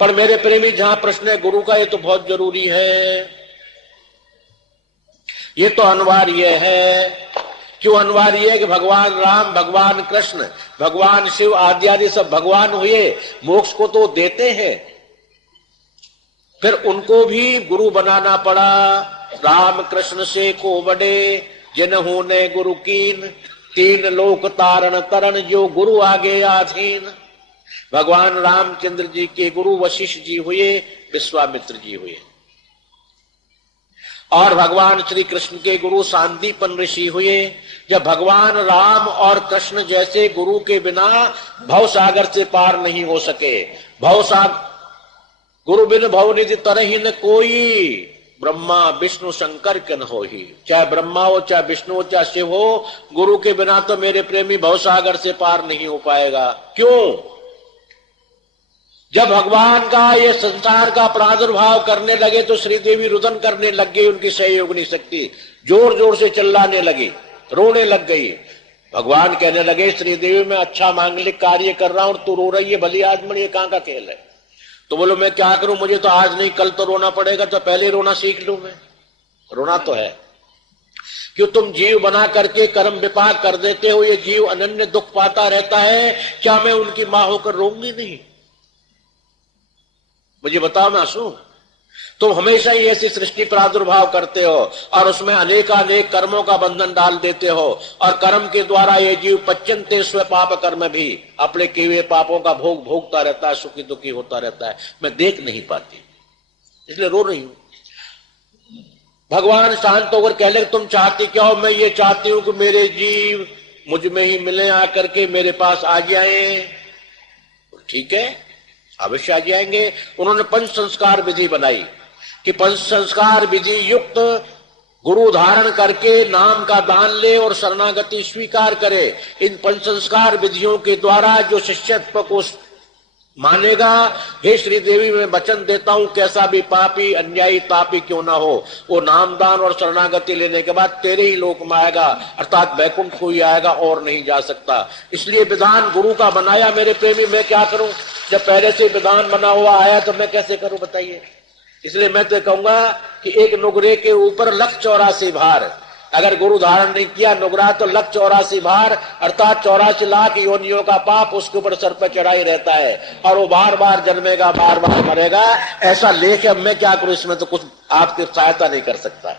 पर मेरे प्रेमी जहां प्रश्न है गुरु का, ये तो बहुत जरूरी है, ये तो अनिवार्य है। क्यों अनिवार्य है? कि भगवान राम, भगवान कृष्ण, भगवान शिव आदि आदि सब भगवान हुए, मोक्ष को तो देते हैं, फिर उनको भी गुरु बनाना पड़ा। राम कृष्ण से को बड़े जिन्हों ने गुरु कीन, तीन लोक तारण तरण जो गुरु आगे आधीन। भगवान रामचंद्र जी के गुरु वशिष्ठ जी हुए, विश्वामित्र जी हुए, और भगवान श्री कृष्ण के गुरु सांदीपन ऋषि हुए। जब भगवान राम और कृष्ण जैसे गुरु के बिना भव सागर से पार नहीं हो सके, गुरु बिन भव निधि तरहि न कोई, ब्रह्मा विष्णु शंकर कन हो ही। चाहे ब्रह्मा हो, चाहे विष्णु हो, चाहे शिव हो, गुरु के बिना तो मेरे प्रेमी भव सागर से पार नहीं हो पाएगा। क्यों? जब भगवान का ये संसार का प्रादुर्भाव करने लगे तो श्रीदेवी रुदन करने लग गई, उनकी सहयोगिनी शक्ति जोर जोर से चिल्लाने लगी, रोने लग गई। भगवान कहने लगे, श्रीदेवी मैं अच्छा मांगलिक कार्य कर रहा हूं, तू रो रही है, भली आदमी, ये कहां का खेल है? तो बोलो मैं क्या करूं, मुझे तो आज नहीं कल तो रोना पड़ेगा, तो पहले रोना सीख लूं। मैं रोना तो है, क्यों तुम जीव बना करके कर्म विपाक कर देते हो, ये जीव अनन्य दुख पाता रहता है, क्या मैं उनकी मां होकर रोऊंगी नहीं? मुझे बताओ मैं हंसूं? तुम हमेशा ही ऐसी सृष्टि प्रादुर्भाव करते हो और उसमें अनेकानेक कर्मों का बंधन डाल देते हो, और कर्म के द्वारा ये जीव पच्यन्ते स्व पाप कर्म भी अपने किए हुए पापों का भोग भोगता रहता है, सुखी दुखी होता रहता है। मैं देख नहीं पाती, इसलिए रो रही हूं। भगवान शांत होकर कह ले, तुम चाहती क्या हो? मैं ये चाहती हूं कि मेरे जीव मुझ में ही मिले, आकर के मेरे पास आ जाए। ठीक है, अवश्य आ जाएंगे। उन्होंने पंच संस्कार विधि बनाई कि पंच संस्कार विधि युक्त गुरु धारण करके नाम का दान ले और शरणागति स्वीकार करे। इन पंच संस्कार विधियों के द्वारा जो शिष्यत्व को मानेगा, हे श्री देवी मैं वचन देता हूं, कैसा भी पापी अन्यायी तापी क्यों ना हो, वो नामदान और शरणागति लेने के बाद तेरे ही लोक में आएगा, अर्थात वैकुंठ को ही आएगा और नहीं जा सकता। इसलिए विधान गुरु का बनाया। मेरे प्रेमी मैं क्या करूं, जब पहले से विधान बना हुआ आया तो मैं कैसे करूं बताइए? इसलिए मैं तो कहूंगा कि एक नुगरे के ऊपर 184 भार, अगर गुरु धारण नहीं किया नुगरा तो 184 भार, अर्थात 84 लाख योनियों का पाप उसके ऊपर सर पर चढ़ाई रहता है, और वो बार बार जन्मेगा, बार बार मरेगा। ऐसा लेके अब मैं क्या करूं, इसमें तो कुछ आपकी सहायता नहीं कर सकता।